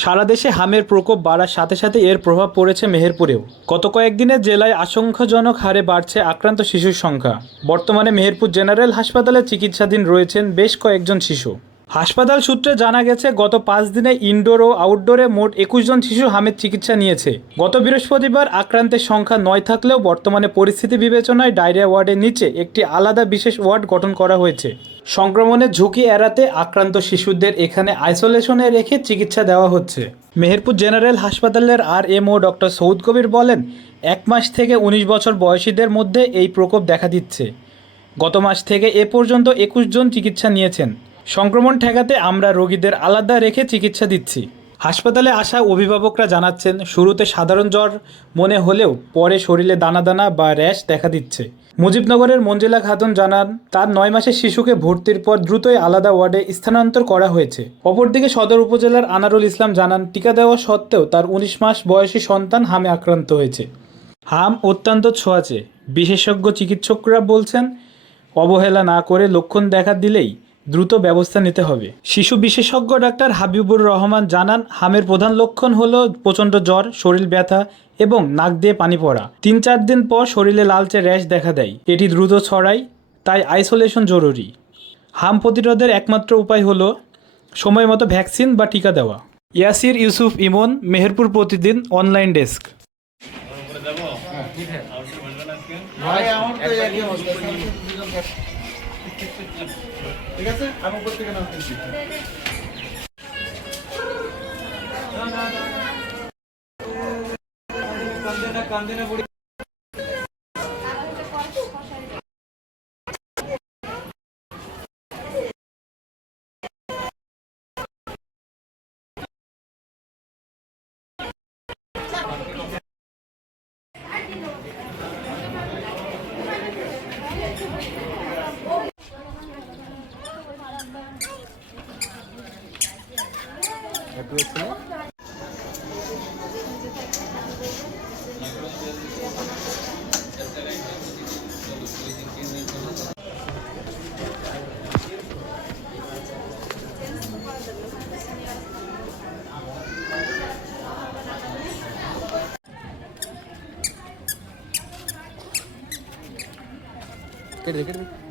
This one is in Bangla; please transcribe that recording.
সারা দেশে হামের প্রকোপ বাড়ার সাথে সাথে এর প্রভাব পড়েছে মেহেরপুরেও। গত কয়েকদিনে জেলায় আশঙ্কাজনক হারে বাড়ছে আক্রান্ত শিশুর সংখ্যা। বর্তমানে মেহেরপুর জেনারেল হাসপাতালে চিকিৎসাধীন রয়েছেন বেশ কয়েকজন শিশু। হাসপাতাল সূত্রে জানা গেছে, গত 5 দিনে ইনডোর ও আউটডোরে মোট 21 জন শিশু হামের চিকিৎসা নিয়েছে। গত বৃহস্পতিবার আক্রান্তের সংখ্যা 9 থাকলেও বর্তমানে পরিস্থিতি বিবেচনায় ডায়রিয়া ওয়ার্ডের নিচে একটি আলাদা বিশেষ ওয়ার্ড গঠন করা হয়েছে। সংক্রমণের ঝুঁকি এড়াতে আক্রান্ত শিশুদের এখানে আইসোলেশনে রেখে চিকিৎসা দেওয়া হচ্ছে। মেহেরপুর জেনারেল হাসপাতালের RMO ডক্টর সৌদ কবির বলেন, 1 মাস থেকে 19 বছর বয়সীদের মধ্যে এই প্রকোপ দেখা দিচ্ছে। গত মাস থেকে এ পর্যন্ত 21 জন চিকিৎসা নিয়েছেন। সংক্রমণ ঠেকাতে আমরা রোগীদের আলাদা রেখে চিকিৎসা দিচ্ছি। হাসপাতালে আসা অভিভাবকরা জানাচ্ছেন, শুরুতে সাধারণ জ্বর মনে হলেও পরে শরীরে দানা দানা বা র্যাশ দেখা দিচ্ছে। মুজিবনগরের মঞ্জিলা খাতুন জানান, তার 9 মাসের শিশুকে ভর্তির পর দ্রুতই আলাদা ওয়ার্ডে স্থানান্তর করা হয়েছে। অপরদিকে সদর উপজেলার আনারুল ইসলাম জানান, টিকা দেওয়া সত্ত্বেও তার 19 মাস বয়সী সন্তান হামে আক্রান্ত হয়েছে। হাম অত্যন্ত ছোঁয়াচে। বিশেষজ্ঞ চিকিৎসকরা বলছেন, অবহেলা না করে লক্ষণ দেখা দিলেই দ্রুত ব্যবস্থা নিতে হবে। শিশু বিশেষজ্ঞ ডাক্তার হাবিবুর রহমান জানান, হামের প্রধান লক্ষণ হলো প্রচণ্ড জ্বর, শরীর ব্যথা এবং নাক দিয়ে পানি পড়া। 3-4 দিন পর শরীরে লালচে র্যাশ দেখা দেয়। এটি দ্রুত ছড়ায়, তাই আইসোলেশন জরুরি। হাম প্রতিরোধের একমাত্র উপায় হলো সময় মতো ভ্যাকসিন বা টিকা দেওয়া। ইয়াসির ইউসুফ ইমন, মেহেরপুর প্রতিদিন অনলাইন ডেস্ক। ঠিক আছে, আমি উপর থেকে নাম দিচ্ছি। কান্দে না পড়ি। কেটে দে